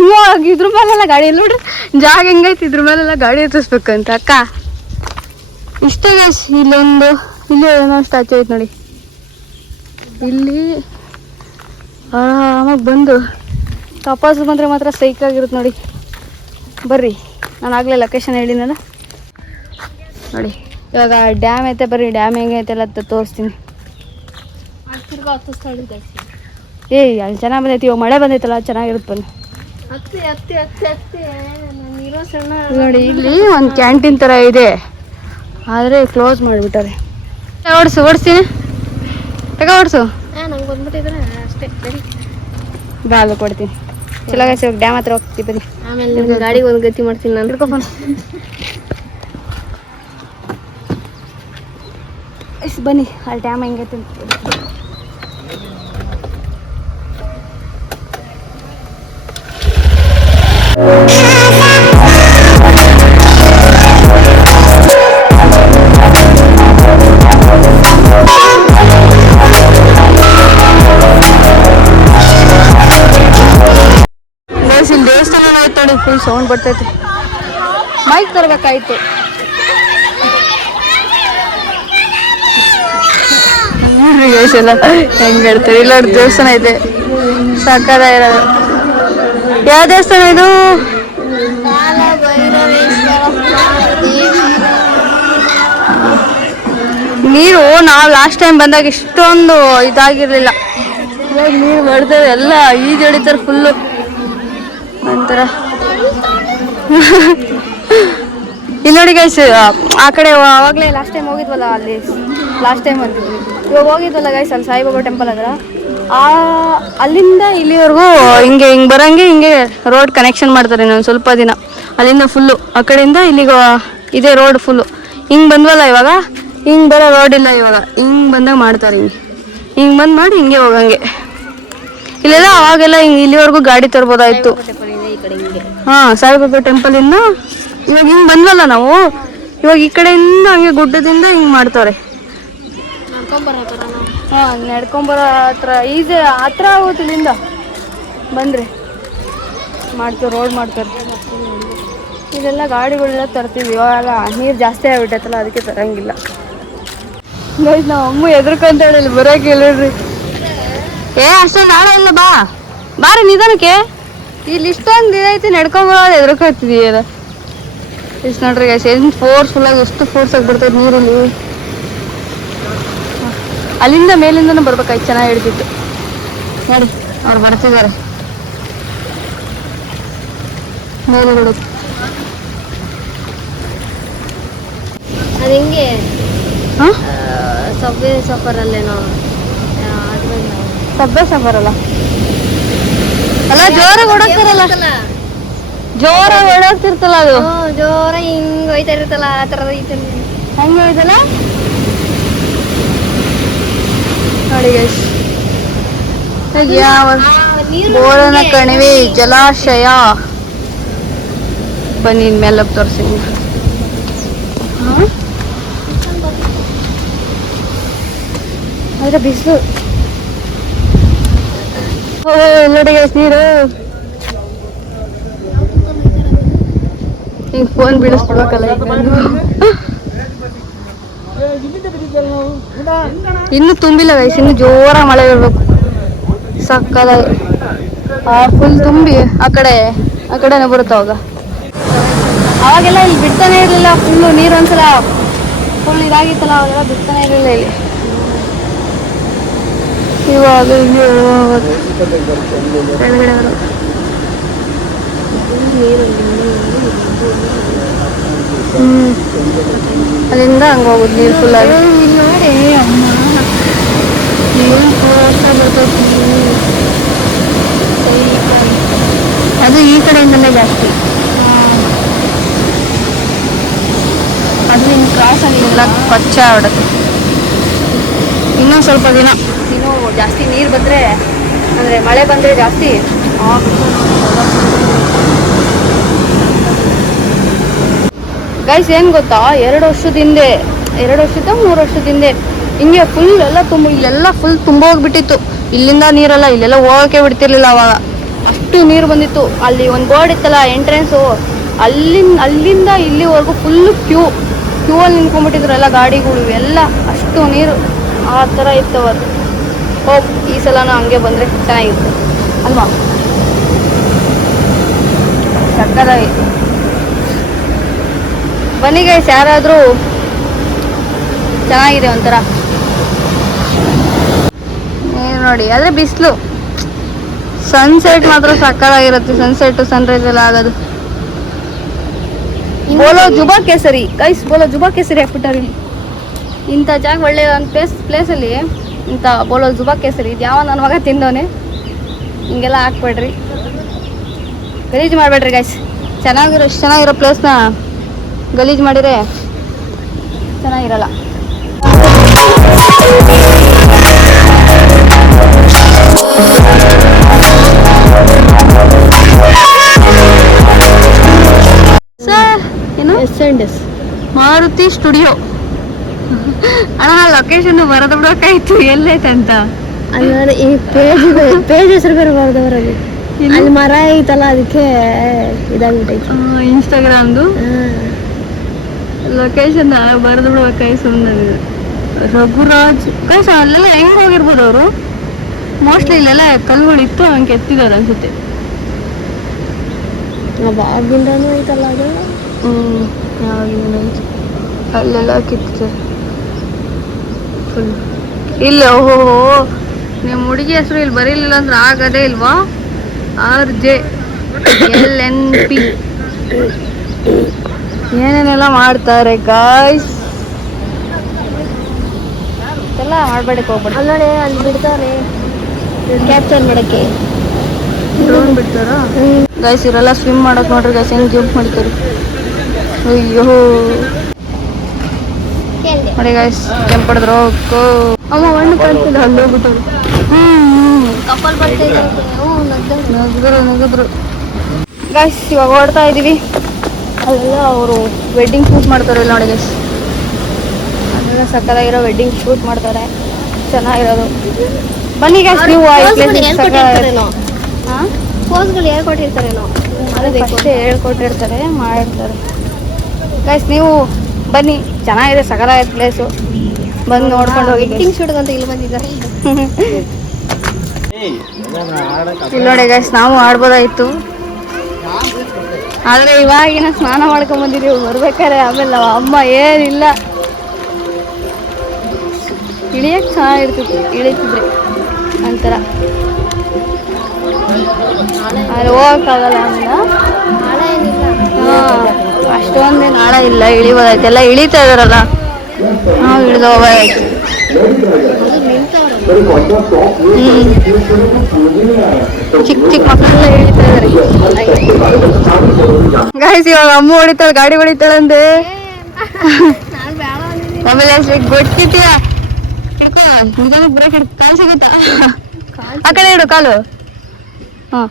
ಇವಾಗ ಇದ್ರ ಮೇಲೆಲ್ಲ ಗಾಡಿ ಎಲ್ಲ ನೋಡ್ರಿ. ಜಾಗ ಹೆಂಗೈತಿ, ಇದ್ರ ಮೇಲೆಲ್ಲ ಗಾಡಿ ಎತ್ತಿಸ್ಬೇಕಂತ ಅಕ್ಕ. ಇಷ್ಟೇ ಗೈಸ್. ಇಲ್ಲಿ ಏನೋ ಸ್ಟ್ಯಾಚು ಐತೆ ನೋಡಿ. ಇಲ್ಲಿ ಆರಾಮಾಗಿ ಬಂದು ಕಪಲ್ಸ್ ಬಂದರೆ ಮಾತ್ರ ಸೈಕಾಗಿರುತ್ತೆ ನೋಡಿ. ಬರ್ರಿ, ನಾನು ಆಗಲೇ ಲೊಕೇಶನ್ ಹೇಳಿನಲ್ಲ ನೋಡಿ. ಇವಾಗ ಡ್ಯಾಮ್ ಐತೆ, ಬರ್ರಿ ಡ್ಯಾಮ್ ಹೆಂಗೈತೆ ಎಲ್ಲ ತೋರಿಸ್ತೀನಿ. ಅಲ್ಲಿ ಚೆನ್ನಾಗಿ ಬಂದೈತಿ. ಇವಾಗ ಮಳೆ ಬಂದೈತಲ್ಲ, ಚೆನ್ನಾಗಿರುತ್ತೆ. ಬನ್ನಿ. ನೋಡಿ ಇಲ್ಲಿ ಒಂದು ಕ್ಯಾಂಟೀನ್ ತರ ಇದೆ, ಆದ್ರೆ ಕ್ಲೋಸ್ ಮಾಡಿಬಿಟ್ಟಾರೆ. ಓಡಿಸ್ತೀನಿ ತಗ ಓಡಿಸು. ನಂಗೆ ಬಂದ್ಬಿಟ್ಟಿದ್ರೆ ಅಷ್ಟೇ ಬರೀ ಬಾಲ್ ಕೊಡ್ತೀನಿ. ಚಲೋ ಡ್ಯಾಮ್ ಹತ್ರ ಹೋಗ್ತೀವಿ ಬನ್ನಿ. ಆಮೇಲೆ ಗಾಡಿಗೆ ಒಂದು ಗತಿ ಮಾಡ್ತೀನಿ ನಾನು. ಹಿಡ್ಕೊಬ ಬನ್ನಿ, ಅಲ್ಲಿ ಡ್ಯಾಮ್ ಹೆಂಗೈತೆ ಅಂತ. ದೇವಸ್ಥಾನ ಆಯ್ತು ನೋಡಿ, ಫುಲ್ ಸೌಂಡ್ ಬರ್ತೈತೆ. ಮೈಕ್ ತರಬೇಕಾಯ್ತು. ಎಲ್ಲ ಹೆಂಗ್ ಹೇಳ್ತಾರೆ. ಇಲ್ಲ ದೇವಸ್ಥಾನ ಐತೆ, ಸಾಕಾರ ಇರೋದು. ಯಾವ ದೇವಸ್ಥಾನ ಇದು? ನೀರು ನಾವು ಲಾಸ್ಟ್ ಟೈಮ್ ಬಂದಾಗ ಇಷ್ಟೊಂದು ಇದಾಗಿರ್ಲಿಲ್ಲ. ಇವಾಗ ನೀರು ಹೊಡೆದ್ರೆ ಎಲ್ಲ ಈಜೊಡಿತಾರೆ ಫುಲ್ಲು ಒಂಥರ. ಇಲ್ಲಿ ನೋಡಿ ಗೈಸ್, ಆ ಕಡೆ ಅವಾಗಲೇ ಲಾಸ್ಟ್ ಟೈಮ್ ಹೋಗಿದ್ವಲ್ಲ, ಅಲ್ಲಿ ಲಾಸ್ಟ್ ಟೈಮ್ ಅಂತಿದ್ವಿ, ಇವಾಗ ಹೋಗಿದ್ವಲ್ಲ ಗೈಸ್ ಅಲ್ಲಿ ಸಾಯಿಬಾಬಾ ಟೆಂಪಲ್ ಹತ್ರ. ಅಲ್ಲಿಂದ ಇಲ್ಲಿವರೆಗೂ ಹಿಂಗೆ ಬರಂಗೆ ಹಿಂಗೆ ರೋಡ್ ಕನೆಕ್ಷನ್ ಮಾಡ್ತಾರೆ ಇನ್ನೊಂದು ಸ್ವಲ್ಪ ದಿನ. ಅಲ್ಲಿಂದ ಫುಲ್ಲು ಆ ಕಡೆಯಿಂದ ಇಲ್ಲಿಗೆ ಇದೇ ರೋಡ್ ಫುಲ್ಲು. ಹಿಂಗೆ ಬಂದ್ವಲ್ಲ ಇವಾಗ, ಹಿಂಗೆ ಬರೋ ರೋಡ್ ಇಲ್ಲ ಇವಾಗ, ಹಿಂಗೆ ಬಂದಾಗ ಮಾಡ್ತಾರೆ. ಹಿಂಗೆ ಬಂದು ಮಾಡಿ ಹಿಂಗೆ ಹೋಗಂಗೆ. ಇಲ್ಲೆಲ್ಲ ಅವಾಗೆಲ್ಲ ಹಿಂಗೆ ಇಲ್ಲಿವರೆಗೂ ಗಾಡಿ ತರ್ಬೋದಾಯ್ತು. ಹಾಂ, ಸಾಯಿಬಾಬಾ ಟೆಂಪಲಿಂದ ಇವಾಗ ಹಿಂಗೆ ಬಂದ್ವಲ್ಲ ನಾವು, ಇವಾಗ ಈ ಕಡೆಯಿಂದ ಹಂಗೆ ಗುಡ್ಡದಿಂದ ಹಿಂಗೆ ಮಾಡ್ತಾರೆ. ಹಾಂ, ನಡ್ಕೊಂಬರೋ ಹತ್ರ ಈಜಿ ಹತ್ರ ಆಗುತ್ತೆ. ಇಲ್ಲಿಂದ ಬಂದರೆ ಮಾಡ್ತೀವಿ, ರೋಡ್ ಮಾಡ್ತಾರೆ. ಇದೆಲ್ಲ ಗಾಡಿಗಳೆಲ್ಲ ತರ್ತೀವಿ. ಇವಾಗ ನೀರು ಜಾಸ್ತಿ ಆಗ್ಬಿಟ್ಟೈತಲ್ಲ, ಅದಕ್ಕೆ ತರಂಗಿಲ್ಲ. ಗೈಸ್ ನಾವು ಅಮ್ಮ ಎದ್ರಕೊಂತ ಹೇಳಿ ಬರೋಕೆ ಹೇಳ್ರಿ. ಅಷ್ಟೊಂದು ಆಳ ಇಲ್ಲ, ಬಾರಿ ನಿಧಾನಕ್ಕೆ. ಇಲ್ಲಿ ಇಷ್ಟೊಂದು ಇದೈತಿ, ನಡ್ಕೊಂಬರೋದು ಎದ್ರಕೋತಿದೀಯಲ್ಲ. ಇಷ್ಟು ನೋಡ್ರಿ ಗೈಸ್, ಏನು ಫೋರ್ಸ್ಫುಲ್ಲಾಗಿ ಎಷ್ಟು ಫೋರ್ಸಾಗಿ ಬಿಡ್ತೈತೆ ನೀರಲ್ಲಿ. ಅಲ್ಲಿಂದ ಮೇಲಿಂದನೂ ಬರ್ಬೇಕಾಯ್ತು, ಚೆನ್ನಾಗಿ ಹಿಡ್ತಿತ್ತು ನೋಡಿ. ಅವ್ರು ಬರ್ತಿದ್ದಾರೆ ಮೇಲೆ ಬಿಡೋದು. ಅದು ಹಿಂಗೆ ಹಾಂ, ಸಬ್ವೆ ಸಫರಲ್ಲೇನೋ. ಸಬ್ಬೆ ಸಫರ್ ಅಲ್ಲ, ಜೋರಾಗಿ ಓಡಾಡ್ತಾರಲ್ಲ, ಜೋರಾಗಿ ಓಡಾಡ್ತಿರ್ತಲ್ಲ ಅದು. ಜೋರ ಹಿಂಗ್ ಹೋಯ್ತಾ ಇರುತ್ತಲ್ಲ, ಆ ಥರದ ಐತೆ. ಹಂಗೆ ಹೋಯ್ತಲ್ಲ ನೋಡಿ ಗೈಸ್. ಯಾವ ಬೋರನ ಕಣಿವೆ ಜಲಾಶಯ. ಬನ್ನಿ ಇನ್ಮೇಲೆ ತೋರಿಸ್ತೀನಿ. ಆದ್ರೆ ಬಿಸಿಲು ನೋಡಿ ಗೈಸ್, ನೀರು ಹಿಂಗೆ ಫೋನ್ ಬಿಡಿಸ್ಬಿಡ್ಬೇಕಲ್ಲ. ಇನ್ನು ತುಂಬಿಲ್ಲ ಗೈಸ್, ಇನ್ನು ಜೋರ ಮಳೆ ಬರಬೇಕು. ಸಕ್ಕದಾಗಿ ಫುಲ್ ತುಂಬಿ ಆ ಕಡೆನೇ ಬರುತ್ತೆ. ಅವಾಗೆಲ್ಲ ಇಲ್ಲಿ ಬಿಡ್ತಾನೆ ಇರಲಿಲ್ಲ ಫುಲ್ಲು ನೀರು. ಒಂದ್ಸಲ ಫುಲ್ ಇದಾಗಿತ್ತಲ್ಲ, ಅವಾಗೆಲ್ಲ ಬಿಡ್ತಾನೆ ಇರಲಿಲ್ಲ ಇಲ್ಲಿ. ಇವಾಗ ಕೆಳಗಡೆ ಅಲ್ಲಿಂದ ಹಂಗೆ ಹೋಗುದು ನೀರು ಫುಲ್ ಆಗಿ. ನೋಡಿ ಅಮ್ಮ, ಅದು ಈ ಕಡೆಯಿಂದಲೇ ಜಾಸ್ತಿ. ಅದು ಹಿಂಗೆ ಕ್ರಾಸ್ ಆಗಿಲ್ಲ, ಕೊಚ್ಚ ಆಗ್ಬಿಡುತ್ತೆ. ಇನ್ನೂ ಸ್ವಲ್ಪ ದಿನ, ಇನ್ನೂ ಜಾಸ್ತಿ ನೀರು ಬಂದರೆ, ಅಂದರೆ ಮಳೆ ಬಂದರೆ ಜಾಸ್ತಿ ಗೈಸ್. ಏನು ಗೊತ್ತಾ, 2 ವರ್ಷದ ಹಿಂದೆ, 3 ವರ್ಷದ ಹಿಂದೆ ಹಿಂಗೆ ಫುಲ್ ಎಲ್ಲ ಇಲ್ಲೆಲ್ಲ ಫುಲ್ ತುಂಬೋಗ್ಬಿಟ್ಟಿತ್ತು. ಇಲ್ಲಿಂದ ನೀರೆಲ್ಲ ಇಲ್ಲೆಲ್ಲ ಹೋಗೋಕೆ ಬಿಡ್ತಿರ್ಲಿಲ್ಲ ಅವಾಗ, ಅಷ್ಟು ನೀರು ಬಂದಿತ್ತು. ಅಲ್ಲಿ ಒಂದು ಬೋರ್ಡ್ ಇತ್ತಲ್ಲ ಎಂಟ್ರೆನ್ಸು, ಅಲ್ಲಿಂದ ಇಲ್ಲಿವರೆಗೂ ಫುಲ್ಲು ಕ್ಯೂ ಅಲ್ಲಿ ನಿಂತ್ಕೊಂಡ್ಬಿಟ್ಟಿದ್ರು ಎಲ್ಲ ಗಾಡಿಗಳು ಎಲ್ಲ. ಅಷ್ಟು ನೀರು ಆ ಥರ ಇತ್ತು ಅವತ್ತು. ಹೋಪ್ ಈ ಸಲನೂ ಹಂಗೆ ಬಂದರೆ ಚೆನ್ನಾಗಿತ್ತು ಅಲ್ವಾ? ಸಕ್ಕದಾಗಿ ಬನ್ನಿ ಗೈಸ್, ಯಾರಾದರೂ ಚೆನ್ನಾಗಿದೆ ಒಂಥರ. ಏನು ನೋಡಿ, ಆದರೆ ಬಿಸಿಲು. ಸನ್ಸೆಟ್ ಮಾತ್ರ ಸಕ್ಕದಾಗಿರುತ್ತೆ. ಸನ್ಸೆಟ್ ಸನ್ರೈಸ್ ಎಲ್ಲ ಆಗೋದು ಬೋಲೋ ಜುಬಾ ಕೇಸರಿ ಗೈಸ್, ಬೋಲೋ ಜುಬಾ ಕೇಸರಿ ಹಾಕ್ಬಿಟ್ಟಾರೆ ಇಲ್ಲಿ. ಇಂಥ ಜಾಗ ಒಳ್ಳೆ ಒಂದು ಪ್ಲೇಸಲ್ಲಿ ಇಂಥ ಬೋಲೋ ಜುಬಾ ಕೇಸರಿ ಇದು ಯಾವ ನನ್ನ ಮಗ ತಿಂದವನೆ. ಹಿಂಗೆಲ್ಲ ಹಾಕ್ಬೇಡ್ರಿ, ಗಲೀಜು ಮಾಡಬೇಡ್ರಿ ಗೈಸ್. ಚೆನ್ನಾಗಿರೋ ಪ್ಲೇಸ್ನ ಗಲೀಜು ಮಾಡಿದರೆ ಚೆನ್ನಾಗಿರಲ್ಲ. ಸರ್ ಏನು S&S ಮಾರುತಿ ಸ್ಟುಡಿಯೋ ಅಣ್ಣ, ಲೊಕೇಶನ್ ಬರೋದು ಬಿಡೋಕಾಯ್ತು ಎಲ್ಲೈತೆ ಅಂತ. ಅಂದ್ರೆ ಈ ಪೇಜ್ ಹೆಸರು ಬೇರೆ ಬರ್ದವ್ರಲ್ಲಿ. ಅಲ್ಲಿ ಮರ ಐತಲ್ಲ, ಅದಕ್ಕೆ ಇದಾಗ್ಬಿಟ್ಟೈತಿ. ಇನ್ಸ್ಟಾಗ್ರಾಮ್ದು ಲೊಕೇಶನ್ ಬರೆದು ಬಿಡ್ಬೇಕಾಯ್ತು ಸುಮ್ಮನೆ. ರಘುರಾಜ್ ಕೈಸ ಅಲ್ಲೆಲ್ಲ ಹೆಂಗೆ ಹೋಗಿರ್ಬೋದು ಅವರು? ಮೋಸ್ಟ್ಲಿ ಇಲ್ಲೆಲ್ಲ ಕಲ್ಲುಗಳಿತ್ತು, ಹಂಗೆ ಎತ್ತಿದ್ದಾರೆ ಅನ್ಸುತ್ತೆ. ಆಗಿಂದನೂ ಐತಲ್ಲ ಅದು. ಅಲ್ಲೆಲ್ಲ ಕಿತ್ತಿದ್ದಾರೆ ಫುಲ್. ಇಲ್ಲ, ಓಹೋ, ನಿಮ್ಮ ಹುಡುಗಿ ಹೆಸರು ಇಲ್ಲಿ ಬರೀಲಿಲ್ಲ ಅಂದ್ರೆ ಆಗದೇ ಇಲ್ವಾ? RJLNP ಏನೇನೆಲ್ಲ ಮಾಡ್ತಾರೆ ಗಾಯ್ಸ್. ಎಲ್ಲ ಮಾಡ್ಬೇಡಕ್ಕೆ ಹೋಗ್ಬೇಡಿ. ಅಲ್ಲಡೆ ಅಲ್ಲಿ ಬಿಡ್ತಾರೆ ಕ್ಯಾಪ್ಚರ್ ಮಾಡಕ್ಕೆ. ಡ್ರೋನ್ ಬಿಡ್ತಾರ ಗಾಯ್ಸ್. ಇವರೆಲ್ಲ ಸ್ವಿಮ್ ಮಾಡಕ್ ನೋಡ್ರಿ ಗಾಯ್ಸ್, ಹೆಂಗ್ ಜಂಪ್ ಮಾಡ್ತಾರೆ. ಅಯ್ಯೋ ನೋಡಿ ಗಾಯ್ಸ್, ಜಂಪ್ ಮಾಡಿದ್ರು. ಅಮ್ಮ ಹಣ್ಣು ಕಾಣ್ತಿಲ್ಲ, ಅಲ್ಲಿ ಹೋಗ್ಬಿಟ್ಟು ಕಪಲ್ ಬರ್ತಿದ್ರು. ನಗದ್ರು ಗಾಯ್ಸ್. ಇವಾಗ ಓಡ್ತಾ ಇದೀವಿ. ಅಲ್ಲೆಲ್ಲ ಅವರು ವೆಡ್ಡಿಂಗ್ ಶೂಟ್ ಮಾಡ್ತಾರೆ ಇಲ್ಲಿ ನೋಡಿ ಗಾಯ್ಸ್. ಅಲ್ಲೆಲ್ಲ ಸಕ್ಕತ್ತಾಗಿರೋ ವೆಡ್ಡಿಂಗ್ ಶೂಟ್ ಮಾಡ್ತಾರೆ, ಚೆನ್ನಾಗಿರೋದು. ಬನ್ನಿ ಗಾಯ್ಸ್, ನೀವು ಪೋಸ್ಗಳು ಹೇಳ್ಕೊಟ್ಟಿರ್ತಾರೇನೋ, ಅಷ್ಟೇ ಹೇಳ್ಕೊಟ್ಟಿರ್ತಾರೆ, ಮಾಡಿರ್ತಾರೆ ಗಾಯ್ಸ್. ನೀವು ಬನ್ನಿ, ಚೆನ್ನಾಗಿದೆ, ಸಕ್ಕತ್ತಾಗಿದೆ ಪ್ಲೇಸು. ಬಂದು ನೋಡ್ಕೊಂಡು ಹೋಗಿ. ವೆಡ್ಡಿಂಗ್ ಶೂಟ್ ಅಂತ ಇಲ್ಲಿ ಬಂದಿದ್ದಾರೆ. ಇಲ್ಲಿ ನೋಡಿ ಗಾಯ್ಸ್, ನಾವು ಆಡ್ಬೋದಾಯ್ತು, ಆದ್ರೆ ಇವಾಗಿನ ಸ್ನಾನ ಮಾಡ್ಕೊಂಡ್ ಬಂದಿದ್ದೀವಿ. ಬರ್ಬೇಕಾರೆ ಆಮೇಲೆ ನಾವು ಅಮ್ಮ ಏನಿಲ್ಲ, ಇಳಿಯಕ್ಕೆ ಚೆನ್ನಾಗಿರ್ತಿತ್ತು, ಇಳಿತಿದ್ರಿ ಒಂಥರ. ಅಲ್ಲಿ ಹೋಗಕ್ಕಾಗಲ್ಲ ಅನ್ನ. ಅಷ್ಟೊಂದೇನು ಆಳ ಇಲ್ಲ, ಇಳಿಬೋದಾಯ್ತು. ಎಲ್ಲ ಇಳಿತಾ ಇದಾರಲ್ಲ, ನಾವು ಇಳಿದು ಹೋಗೋದಾಯ್ತು. ಚಿಕ್ಕ ಮಕ್ಕಳೆಲ್ಲ ಇಳಿತಾ ಇದಾರೆ ಗಾಯ್ಸ್. ಇವಾಗ ಅಮ್ಮ ಹೊಡಿತಾಳೆ, ಗಾಡಿ ಹೊಡಿತಾಳಂದೆ. ಆಮೇಲೆ ಗೊತ್ತಿತ್ತೀಯ, ಹಿಡ್ಕೊ, ನಿಧಾನಕ್ಕೆ ಬ್ರೇಕ್ ಹಿಡ್ಕೊ, ಕಾಲು ಸಿಗುತ್ತಾ? ಆ ಕಡೆ ಇಡು ಕಾಲು. ಹಾಂ,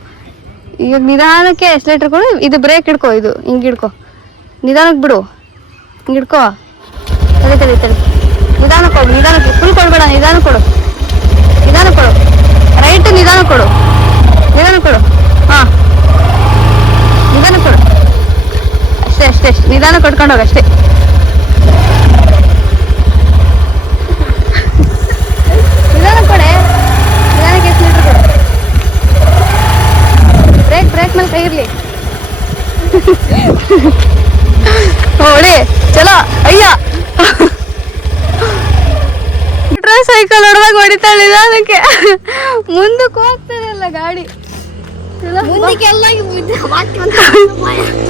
ಈಗ ನಿಧಾನಕ್ಕೆ ಎಕ್ಸಲೇಟರ್ ಕೊಡು, ಇದು ಬ್ರೇಕ್ ಹಿಡ್ಕೊ, ಇದು ಹಿಂಗೆ ಹಿಡ್ಕೊ, ನಿಧಾನಕ್ಕೆ ಬಿಡು, ಹಿಂಗೆ ಹಿಡ್ಕೊ. ತಡಿ ನಿಧಾನಕ್ಕೆ ಕೊಡು, ನಿಧಾನಕ್ಕೆ ಫುಲ್ ಕೊಡ್ಬೇಡ, ನಿಧಾನಕ್ಕೆ ಕೊಡು, ನಿಧಾನಕ್ಕೆ ಕೊಡು. ರೈಟ್ ನಿಧಾನಕ್ಕೆ ಕೊಡು, ನಿಧಾನಕ್ಕೆ ಕೊಡು. ಹಾಂ, ನಿಧಾನಕ್ಕೆ ಕೊಡು, ಅಷ್ಟೇ ನಿಧಾನ ಕೊಟ್ಕೊಂಡು ಹೋಗಿ ಅಷ್ಟೇ. ನಿಧಾನಕ್ಕೆ ಕೊಡೆ, ನಿಧಾನಕ್ಕೆ ಎಕ್ಸಲೇಟರ್ ಕೊಡು. ಬ್ರೇಕ್ ಮೇಲೆ ಕೈ ಇರಲಿ. ಹೊಡಿ, ಚಲೋ. ಅಯ್ಯ, ಸೈಕಲ್ ಹೊಡೆದಾಗ ಹೊಡಿತಾಳೆ ನಿಧಾನಕ್ಕೆ. ಮುಂದಕ್ಕೆ ಹೋಗ್ತಾರಲ್ಲ ಗಾಡಿ.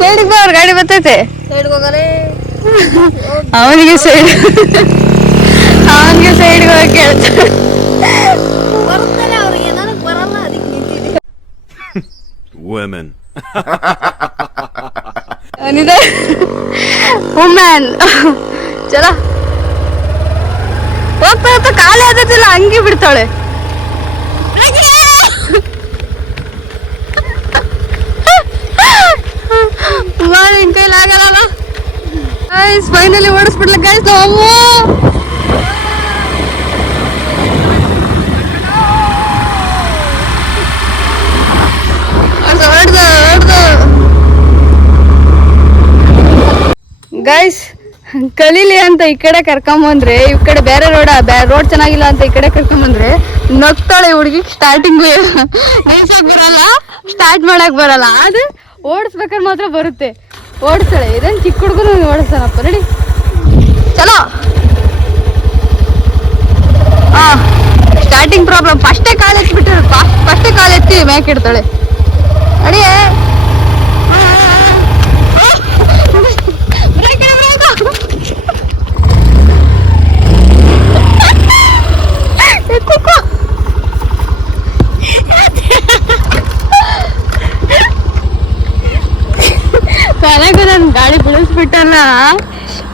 ಸೈಡ್ಗೆ ಬಾ, ಅವ್ರ ಗಾಡಿ ಬರ್ತೈತೆ. ಅವನಿಗೆ ಸೈಡ್ಗೆ ಹೋಗಕ್ಕೆ ಹೇಳ್ತಾರೆ. Women. ವುಮೆನ್. ಚಲೋ, ಹೋಗ್ತಾ ಹೋಗ್ತಾ ಕಾಲೇ ಆದದಿಲ್ಲ, ಹಂಗೆ ಬಿಡ್ತಾಳೆ. ನಿನ್ ಕೈಲಿ ಆಗಲ್ಲ. ಫೈನಲಿ ಓಡಿಸ್ಬಿಡ್ಲ ಗಾಯ್ಸ್ ನಾವು. ಗೈಸ್, ಕಲೀಲಿ ಅಂತ ಈ ಕಡೆ ಕರ್ಕೊಂಬಂದ್ರೆ, ಈ ಕಡೆ ಬೇರೆ ರೋಡ್ ಚೆನ್ನಾಗಿಲ್ಲ ಅಂತ ಈ ಕಡೆ ಕರ್ಕೊಂಬಂದ್ರೆ ನಗ್ತಾಳೆ ಹುಡುಗಿ. ಸ್ಟಾರ್ಟಿಂಗ್ ನಿಲ್ಸಕ್ ಬರಲ್ಲ, ಸ್ಟಾರ್ಟ್ ಮಾಡಕ್ ಬರಲ್ಲ, ಆದ್ರೆ ಓಡಿಸ್ಬೇಕಾದ್ರೆ ಮಾತ್ರ ಬರುತ್ತೆ, ಓಡಿಸ್ತಾಳೆ. ಇದೇನು ಚಿಕ್ಕ ಹುಡುಗನು ಓಡಿಸ್ತಾನಪ್ಪ. ರೆಡಿ, ಚಲೋ. Starting problem. ಫಸ್ಟೇ ಕಾಲು ಎತ್ತಿಬಿಟ್ಟಿರು, ಫಸ್ಟೇ ಕಾಲು ಎತ್ತಿ ಮೇಕಿಡ್ತಾಳೆ. ರೆಡಿ,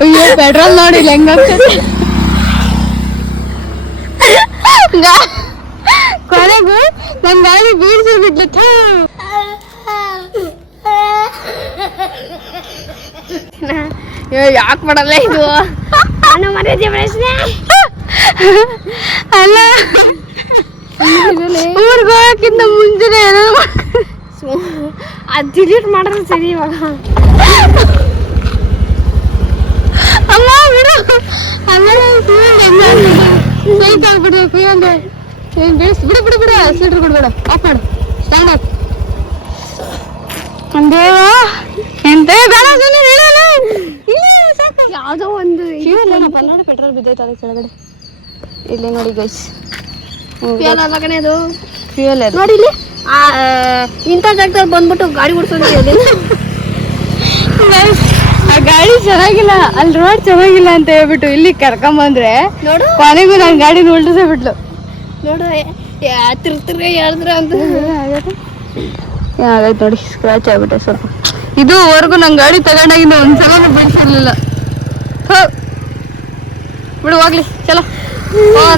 ಅಯ್ಯೋ ಪೆಟ್ರೋಲ್ ನೋಡಿಲ್ಲ ಹೆಂಗಾಗ್ತದೆ ಕೊನೆಗೂ ನನ್ ಗಾಡಿ ಬೀಳ್ಸಿ ಬಿಡ್ಲಿಕ್ಕೆ ಯಾಕೆ ಮಾಡಲ್ಲ ಇದು ನಾನು ಮರ್ಯಾದೆ ಪ್ರಶ್ನೆ ಅಲ್ಲ ಊರ್ಗ್ ಹೋಗಕ್ಕಿಂತ ಮುಂಚೆನೆ ಏನಾದ್ರು ಅದು ಡಿಲೀಟ್ ಮಾಡಿದ್ರೆ ಸರಿ ಇವಾಗ ಅಮ್ಮ ಬಿಡು ಅಲ್ಲ ಸೈಕ್ ಆಗ್ಬಿಡ್ಬೇಕು ಒಂದು ಬಿಡು ಬಿಡು ಬಿಡು ಸಿಲಿಂಡರ್ ಕೊಡ್ಬೇಡ ಆಫ್ ಮಾಡು ಸ್ಟ್ಯಾಂಡ್ ಆಫ್ ದೇವ ಎಂತ ಬೇಡ ಸುಮ್ಮನೆ ಹೇಳಲ್ಲ ಯಾವುದೋ ಒಂದು ನೋಡಿ ಪೆಟ್ರೋಲ್ ಬಿದ್ದೈತೆ ಅದಕ್ಕೆ ಕೆಳಗಡೆ ಇಲ್ಲಿ ನೋಡಿ ಗೈಸ್ ಫ್ಯೂಯಲ್ ಅಲ್ಲ ಕಣೆ ಅದು ಫ್ಯೂಯಲ್ ಅದು ನೋಡಿ ಇಲ್ಲಿ ಇಂಥ ಜಾಗದಲ್ಲಿ ಬಂದ್ಬಿಟ್ಟು ಗಾಡಿ ಓಡಿಸೋದು ಆ ಗಾಡಿ ಚೆನ್ನಾಗಿಲ್ಲ ಅಲ್ಲಿ ರೋಡ್ ಚೆನ್ನಾಗಿಲ್ಲ ಅಂತ ಹೇಳ್ಬಿಟ್ಟು ಇಲ್ಲಿ ಕರ್ಕೊಂಬಂದ್ರೆ ನೋಡು ಕೊನೆಗೂ ನಾನು ಗಾಡಿನ ಉಲ್ಟಿಸೇ ಬಿಟ್ಲು ನೋಡು ತಿರ್ಗ ಹೇಳಿದ್ರ ಅಂತ ಆಗೈತೆ ನೋಡಿ ಸ್ಕ್ರಾಚ್ ಆಗ್ಬಿಟ್ಟೆ ಸ್ವಲ್ಪ ಇದುವರೆಗೂ ನಂಗೆ ಗಾಡಿ ತಗೊಂಡಾಗಿಂದ ಒಂದ್ಸಲ ಬಿಡಿಸಿರ್ಲಿಲ್ಲ ಬಿಡು ಹೋಗ್ಲಿ ಚಲೋ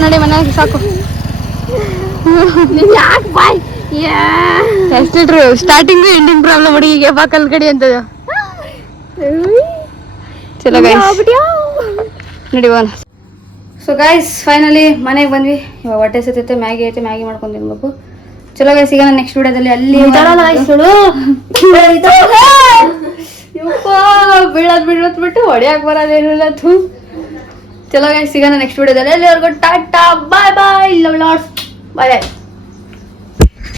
ನಡಿ ಮನೆಯಾಗಿ ಸಾಕು ಯಾಕೆ ಬಾಯ್ ಎಷ್ಟಿಟ್ರು ಸ್ಟಾರ್ಟಿಂಗು ಎಂಡಿಂಗ್ ಪ್ರಾಬ್ಲಮ್ ನೋಡಿ ಈಗ ಬಾಕಲ್ ಕಡಿ ಅಂತ ಚಲೋ ಗೈಸ್ ನಡಿ ಹೋಗೋಣ ಸೊ ಗೈಸ್ ಫೈನಲಿ ಮನೆಗೆ ಬಂದ್ವಿ ಇವಾಗ ಹೊಟ್ಟೆ ಸತ್ತೈತೆ ಮ್ಯಾಗಿ ಐತೆ ಮ್ಯಾಗಿ ಮಾಡ್ಕೊಂಡು ತಿನ್ಬೇಕು ಚಲೋ ಗೈಸ್ ಈಗ ನಾನು ನೆಕ್ಸ್ಟ್ ವಿಡಿಯೋದಲ್ಲಿ ಅಲ್ಲಿ ಬೀಳೋದ್ ಬಿಟ್ಟು ಹೊಡಿಯಾಕ ಬರೋದೇನಿಲ್ಲ ತು ಚಲೋ ಗೈಸ್ ಈಗ ನೆಕ್ಸ್ಟ್ ವಿಡಿಯೋದಲ್ಲಿ ಎಲ್ಲಿವರೆಗೂ ಟಾಟಾ ಬಾಯ್ ಬಾಯ್ ಲವ್ ಲಾಟ್ಸ್ ಬಾಯ್ ಬಾಯ್